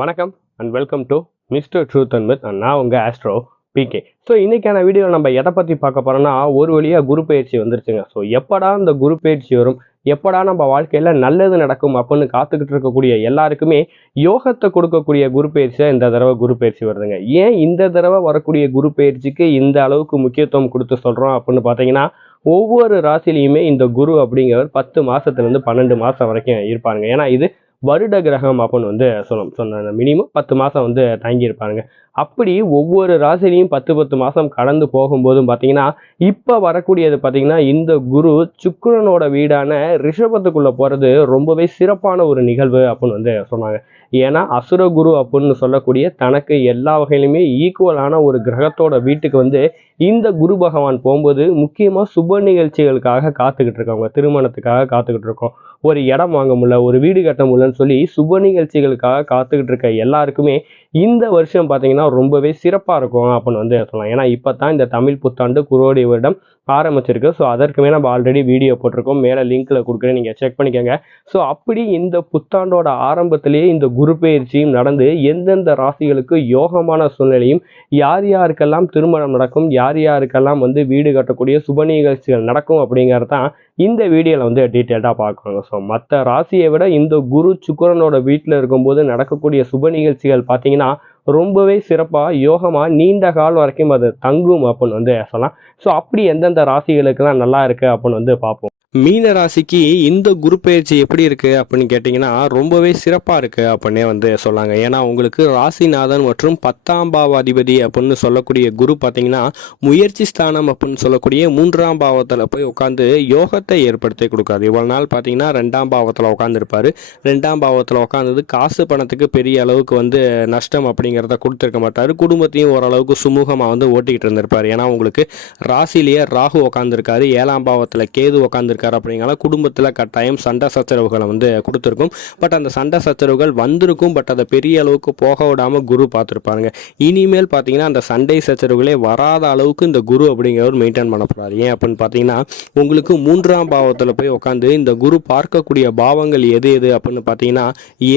வணக்கம் and welcome to mister truth and myth நான் உங்கள் ஆஸ்ட்ரோ பிகே ஸோ இன்றைக்கான வீடியோவில் நம்ம எதை பற்றி பார்க்க போகிறோம்னா ஒரு வழியாக குரு பயிற்சி வந்துருச்சுங்க. ஸோ எப்படா இந்த குரு பயிற்சி வரும்? எப்படா நம்ம வாழ்க்கையில் நல்லது நடக்கும் அப்படின்னு காத்துக்கிட்டு இருக்கக்கூடிய எல்லாருக்குமே யோகத்தை கொடுக்கக்கூடிய குரு பயிற்சியாக இந்த தடவை குரு பயிற்சி வருதுங்க. ஏன் இந்த தடவை வரக்கூடிய குரு பயிற்சிக்கு இந்த அளவுக்கு முக்கியத்துவம் கொடுத்து சொல்கிறோம் அப்படின்னு பார்த்தீங்கன்னா ஒவ்வொரு ராசிலையுமே இந்த குரு அப்படிங்கிறவர் பத்து மாதத்துலேருந்து பன்னெண்டு மாதம் வரைக்கும் இருப்பாருங்க. ஏன்னா இது வருட கிரகம் அப்படின்னு வந்து சொல்லணும் சொன்ன மினிமம் பத்து மாதம் வந்து தங்கியிருப்பாருங்க அப்படி ஒவ்வொரு ராசிலையும் பத்து பத்து மாதம் கடந்து போகும்போதும் பார்த்தீங்கன்னா இப்போ வரக்கூடியது பார்த்தீங்கன்னா இந்த குரு சுக்கரனோட வீடான ரிஷபத்துக்குள்ளே போகிறது ரொம்பவே சிறப்பான ஒரு நிகழ்வு அப்படின்னு வந்து சொன்னாங்க. ஏன்னா அசுர குரு அப்படின்னு சொல்லக்கூடிய தனக்கு எல்லா வகையிலுமே ஈக்குவலான ஒரு கிரகத்தோட வீட்டுக்கு வந்து இந்த குரு பகவான் போகும்போது முக்கியமாக சுப நிகழ்ச்சிகளுக்காக காத்துக்கிட்டு இருக்கவங்க திருமணத்துக்காக காத்துக்கிட்டு இருக்கோம். ஒரு இடம் வாங்க முடியல ஒரு வீடு கட்ட அப்படின்னு சொல்லி சுப நிகழ்ச்சிகளுக்காக காத்துக்கிட்டு இருக்க எல்லாருக்குமே இந்த வருஷம் பார்த்தீங்கன்னா ரொம்பவே சிறப்பாக இருக்கும் அப்படின்னு வந்து சொல்லலாம். ஏன்னா இப்போ தான் இந்த தமிழ் புத்தாண்டு குரோடி வருடம் ஆரம்பிச்சிருக்கு. ஸோ அதற்குமே நம்ம ஆல்ரெடி வீடியோ போட்டிருக்கோம். மேலே லிங்க்கில் கொடுக்குறேன். நீங்கள் செக் பண்ணிக்கோங்க. ஸோ அப்படி இந்த புத்தாண்டோட ஆரம்பத்திலேயே இந்த குரு பயிற்சியும் நடந்து எந்தெந்த ராசிகளுக்கு யோகமான சூழ்நிலையும் யார் யாருக்கெல்லாம் திருமணம் நடக்கும் யார் யாருக்கெல்லாம் வந்து வீடு கட்டக்கூடிய சுப நிகழ்ச்சிகள் நடக்கும் அப்படிங்கிறது தான் இந்த வீடியோவில் வந்து டீட்டெயில்டாக பார்க்கணும். ஸோ மற்ற ராசியை விட இந்த குரு சுக்கரனோட வீட்டில் இருக்கும்போது நடக்கக்கூடிய சுப நிகழ்ச்சிகள் பார்த்தீங்கன்னா ரொம்பவே சிறப்பாக யோகமாக நீண்ட கால் வரைக்கும் அது தங்கும் அப்படின்னு வந்து சொல்லலாம். ஸோ அப்படி எந்தெந்த ராசிகளுக்கெல்லாம் நல்லா இருக்குது அப்படின்னு வந்து பார்ப்போம். மீன ராசிக்கு இந்த குரு பயிற்சி எப்படி இருக்கு அப்படின்னு கேட்டிங்கன்னா ரொம்பவே சிறப்பாக இருக்கு அப்படின்னே வந்து சொல்லாங்க. ஏன்னா உங்களுக்கு ராசிநாதன் மற்றும் பத்தாம் பாவாதிபதி அப்படின்னு சொல்லக்கூடிய குரு பார்த்தீங்கன்னா முயற்சி ஸ்தானம் அப்படின்னு சொல்லக்கூடிய மூன்றாம் பாவத்தில் போய் உட்காந்து யோகத்தை ஏற்படுத்தி கொடுக்காது. இவ்வளோ நாள் பார்த்தீங்கன்னா ரெண்டாம் பாவத்தில் உட்காந்துருப்பாரு ரெண்டாம் பாவத்தில் உட்காந்தது காசு பணத்துக்கு பெரிய அளவுக்கு வந்து நஷ்டம் அப்படிங்கிறத கொடுத்துருக்க மாட்டார். குடும்பத்தையும் ஓரளவுக்கு சுமூகமாக வந்து ஓட்டிக்கிட்டு இருந்திருப்பார். ஏன்னா உங்களுக்கு ராசிலேயே ராகு உட்காந்துருக்காரு ஏழாம் பாவத்தில் கேது உட்காந்துருக்காரு அப்படிங்கிறனால குடும்பத்தில் கட்டாயம் சண்டை சச்சரவுகளை வந்து கொடுத்துருக்கும். பட் அந்த சண்டை சச்சரவுகள் வந்திருக்கும் பட் அதை பெரிய அளவுக்கு போக விடாமல் குரு பார்த்துருப்பாருங்க. இனிமேல் பார்த்தீங்கன்னா அந்த சண்டை சச்சரவுகளே வராத அளவுக்கு இந்த குரு அப்படிங்கிறவர் மெயின்டைன் பண்ண போகிறார் ஏன் அப்படின்னு பார்த்தீங்கன்னா உங்களுக்கு மூன்றாம் பாவத்தில் போய் உட்காந்து இந்த குரு பார்க்கக்கூடிய பாவங்கள் எது எது அப்படின்னு பார்த்தீங்கன்னா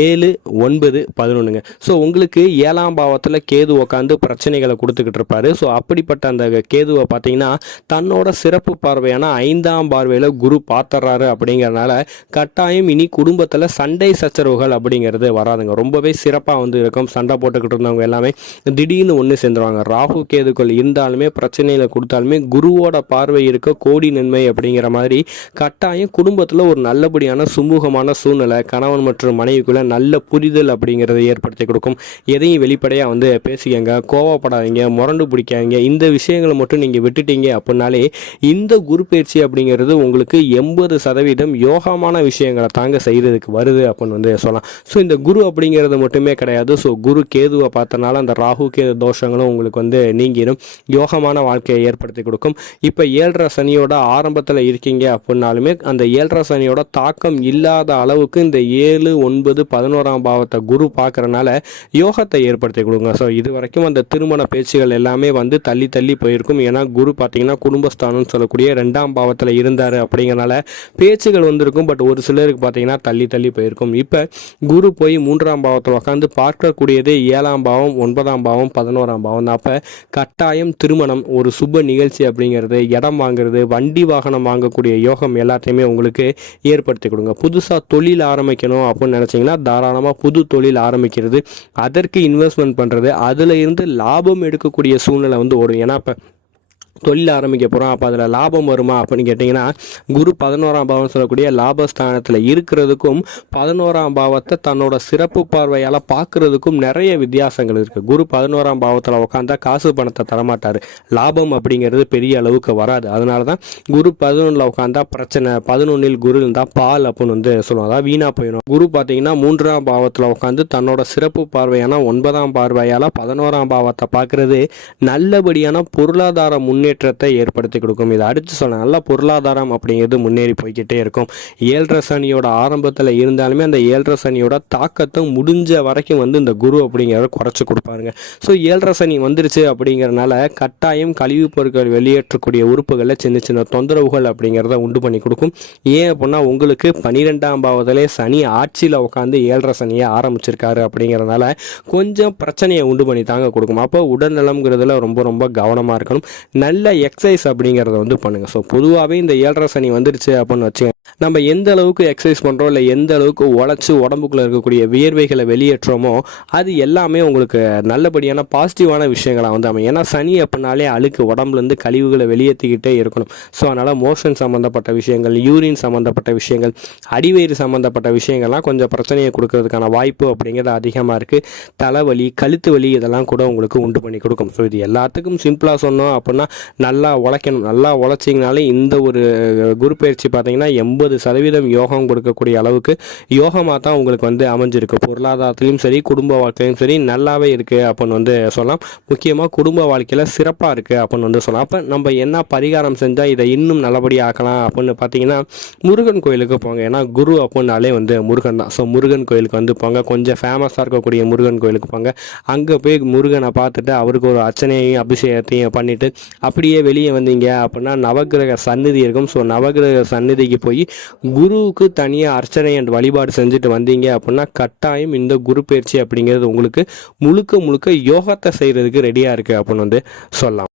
ஏழு ஒன்பது பதினொன்றுங்க ஸோ உங்களுக்கு ஏழாம் பாவத்தில் கேது உட்காந்து பிரச்சனைகளை கொடுத்துக்கிட்டு இருப்பாரு. ஸோ அப்படிப்பட்ட அந்த கேதுவை பார்த்தீங்கன்னா தன்னோட சிறப்பு பார்வையான ஐந்தாம் பார்வையில் குரு பார்த்துறாரு அப்படிங்கிறனால கட்டாயம் இனி குடும்பத்தில் சண்டை சச்சரவுகள் அப்படிங்கிறது வராதுங்க. ரொம்பவே சிறப்பாக வந்து இருக்கும். சண்டை போட்டுக்கிட்டு இருந்தவங்க எல்லாமே திடீர்னு ஒன்று சேர்ந்துருவாங்க. ராகு கேதுக்கள் இருந்தாலுமே பிரச்சனையில் கொடுத்தாலுமே குருவோட பார்வை இருக்க கோடி நன்மை அப்படிங்கிற மாதிரி கட்டாயம் குடும்பத்தில் ஒரு நல்லபடியான சுமூகமான சூழ்நிலை கணவன் மற்றும் மனைவிக்குள்ள நல்ல புரிதல் அப்படிங்கிறத ஏற்படுத்தி கொடுக்கும். எதையும் வெளிப்படையாக வந்து பேசிக்கங்க கோவப்படாதீங்க முரண்டு பிடிக்காதீங்க. இந்த விஷயங்களை மட்டும் நீங்கள் விட்டுட்டீங்க அப்படின்னாலே இந்த குரு பயிற்சி அப்படிங்கிறது உங்களுக்கு எண்பது சதவீதம் யோகமான விஷயங்களை தாங்க செய்கிறதுக்கு வருது அப்படின்னு வந்து சொல்லலாம். ஸோ இந்த குரு அப்படிங்கிறது மட்டுமே கிடையாது. ஸோ குரு கேதுவை பார்த்தனால அந்த ராகு கேது தோஷங்களும் உங்களுக்கு வந்து நீங்கிடும் யோகமான வாழ்க்கையை ஏற்படுத்தி கொடுக்கும். இப்போ ஏழரை சனியோட ஆரம்பத்தில் இருக்கீங்க அப்படின்னாலுமே அந்த ஏழரை சனியோட தாக்கம் இல்லாத அளவுக்கு இந்த ஏழு ஒன்பது பதினோராம் பாவத்தை குரு பார்க்குறனால யோகத்தை ஏற்படுத்தி கொடுங்க. ஸோ இது வரைக்கும் அந்த திருமண பேச்சுகள் எல்லாமே வந்து தள்ளி தள்ளி போயிருக்கும். ஏன்னா குரு பார்த்தீங்கன்னா குடும்பஸ்தானம்னு சொல்லக்கூடிய ரெண்டாம் பாவத்தில் இருந்தார் அப்படிங்கறனால பேச்சுகள் வந்திருக்கும். பட் ஒரு சிலருக்கு பார்த்தீங்கன்னா தள்ளி தள்ளி போயிருக்கும். இப்போ குரு போய் மூன்றாம் பாவத்தில் உட்காந்து பார்க்கக்கூடியது ஏழாம் பாவம் ஒன்பதாம் பாவம் பதினோராம் பாவம் தான். அப்போ கட்டாயம் திருமணம் ஒரு சுப நிகழ்ச்சி அப்படிங்கிறது இடம் வாங்குறது வண்டி வாகனம் வாங்கக்கூடிய யோகம் எல்லாத்தையுமே உங்களுக்கு ஏற்படுத்தி கொடுங்க. புதுசாக தொழில் ஆரம்பிக்கணும் அப்படின்னு நினச்சிங்கன்னா தாராளமாக புது தொழில் ஆரம்பிக்கிறது. அதற்கு இன்வெஸ்ட்மெண்ட் பண்ணுறது அதில் இருந்து லாபம் எடுக்கக்கூடிய சூழ்நிலை வந்து ஓடும். ஏன்னா இப்போ தொழில் ஆரம்பிக்க போகிறோம் அப்போ அதில் லாபம் வருமா? அப்படின்னு கேட்டிங்கன்னா குரு பதினோராம் பாவம் சொல்லக்கூடிய லாபஸ்தானத்தில் இருக்கிறதுக்கும் பதினோராம் பாவத்தை தன்னோட சிறப்பு பார்வையால் பார்க்குறதுக்கும் நிறைய வித்தியாசங்கள் இருக்குது குரு பதினோராம் பாவத்தில் உட்காந்தா காசு பணத்தை தரமாட்டார். லாபம் அப்படிங்கிறது பெரிய அளவுக்கு வராது. அதனால தான் குரு பதினொன்றில் உட்காந்தா பிரச்சனை பதினொன்றில் குரு இருந்தால் பால் அப்படின்னு வந்து சொல்லுவாங்க. அதாவது வீணாக போயிடும் குரு பார்த்தீங்கன்னா மூன்றாம் பாவத்தில் உட்காந்து தன்னோட சிறப்பு பார்வையான ஒன்பதாம் பார்வையால் பதினோராம் பாவத்தை பார்க்குறது நல்லபடியான பொருளாதார முன்னே முன்னேற்றத்தை ஏற்படுத்தி கொடுக்கும். இதை அடித்து சொல்ல நல்ல பொருளாதாரம் அப்படிங்கிறது முன்னேறி போய்கிட்டே இருக்கும். ஏழரை சனியோட ஆரம்பத்தில் இருந்தாலுமே அந்த ஏழரை சனியோட தாக்கத்தை முடிஞ்ச வரைக்கும் வந்து இந்த குரு அப்படிங்கிறத குறைச்சி கொடுப்பாருங்க. ஸோ ஏழரை சனி வந்துருச்சு அப்படிங்கிறனால கட்டாயம் கழிவுப் பொருட்கள் வெளியேற்றக்கூடிய உறுப்புகளில் சின்ன சின்ன தொந்தரவுகள் அப்படிங்கிறத உண்டு பண்ணி கொடுக்கும். ஏன் அப்படின்னா உங்களுக்கு பன்னிரெண்டாம் பாவத்திலே சனி ஆட்சியில் உட்காந்து ஏழரை சனியை ஆரம்பிச்சிருக்காரு அப்படிங்கிறனால கொஞ்சம் பிரச்சனையை உண்டு பண்ணி தாங்க கொடுக்கும். அப்போ உடல்நலம்ங்கிறதுல ரொம்ப ரொம்ப கவனமாக இருக்கணும். நல்ல எக்ஸசைஸ் அப்படிங்கிறத வந்து பண்ணுங்கள் ஸோ பொதுவாகவே இந்த ஏழரை சனி வந்துருச்சு அப்படின்னு வச்சு நம்ம எந்த அளவுக்கு எக்ஸசைஸ் பண்ணுறோம் இல்லை எந்த அளவுக்கு உழைச்சி உடம்புக்குள்ளே இருக்கக்கூடிய வியர்வைகளை வெளியேற்றோமோ அது எல்லாமே உங்களுக்கு நல்லபடியான பாசிட்டிவான விஷயங்களாக வந்து அமையும். ஏன்னா சனி அப்படின்னாலே அழுக்கு உடம்புலேருந்து கழிவுகளை வெளியேற்றிக்கிட்டே இருக்கணும். ஸோ அதனால் மோஷன் சம்மந்தப்பட்ட விஷயங்கள் யூரின் சம்மந்தப்பட்ட விஷயங்கள் அடிவயிறு சம்மந்தப்பட்ட விஷயங்கள்லாம் கொஞ்சம் பிரச்சனையை கொடுக்கறதுக்கான வாய்ப்பு அப்படிங்கிறது அதிகமாக இருக்குது தலைவலி கழுத்து வலி இதெல்லாம் கூட உங்களுக்கு உண்டு பண்ணி கொடுக்கும். ஸோ இது எல்லாத்துக்கும் சிம்பிளாக சொன்னோம் அப்படின்னா நல்லா உழைக்கணும். நல்லா உழைச்சிங்கனாலே இந்த ஒரு குரு பயிற்சி பார்த்தீங்கன்னா எண்பது சதவீதம் யோகம் கொடுக்கக்கூடிய அளவுக்கு யோகமாக தான் உங்களுக்கு வந்து அமைஞ்சிருக்கு. பொருளாதாரத்திலையும் சரி குடும்ப வாழ்க்கையிலும் சரி நல்லாவே இருக்குது அப்படின்னு வந்து சொல்லலாம். முக்கியமாக குடும்ப வாழ்க்கையில் சிறப்பாக இருக்குது அப்படின்னு வந்து சொல்லலாம். அப்போ நம்ம என்ன பரிகாரம் செஞ்சால் இதை இன்னும் நல்லபடியாக ஆக்கலாம் அப்படின்னு பார்த்தீங்கன்னா முருகன் கோயிலுக்கு போங்க. ஏன்னா குரு அப்படின்னாலே வந்து முருகன் தான். ஸோ முருகன் கோயிலுக்கு வந்து போங்க. கொஞ்சம் ஃபேமஸாக இருக்கக்கூடிய முருகன் கோயிலுக்கு போங்க. அங்கே போய் முருகனை பார்த்துட்டு அவருக்கு ஒரு அர்ச்சனையையும் அபிஷேகத்தையும் பண்ணிவிட்டு அப்படியே வெளியே வந்தீங்க அப்படின்னா நவக்கிரக சந்நிதி இருக்கும். ஸோ நவக்கிரக சந்நிதிக்கு போய் குருவுக்கு தனியாக அர்ச்சனை அண்ட் வழிபாடு செஞ்சுட்டு வந்தீங்க அப்படின்னா கட்டாயம் இந்த குரு பயிற்சி அப்படிங்கிறது உங்களுக்கு முழுக்க முழுக்க யோகத்தை செய்கிறதுக்கு ரெடியாக இருக்குது அப்படின்னு வந்து சொல்லலாம்.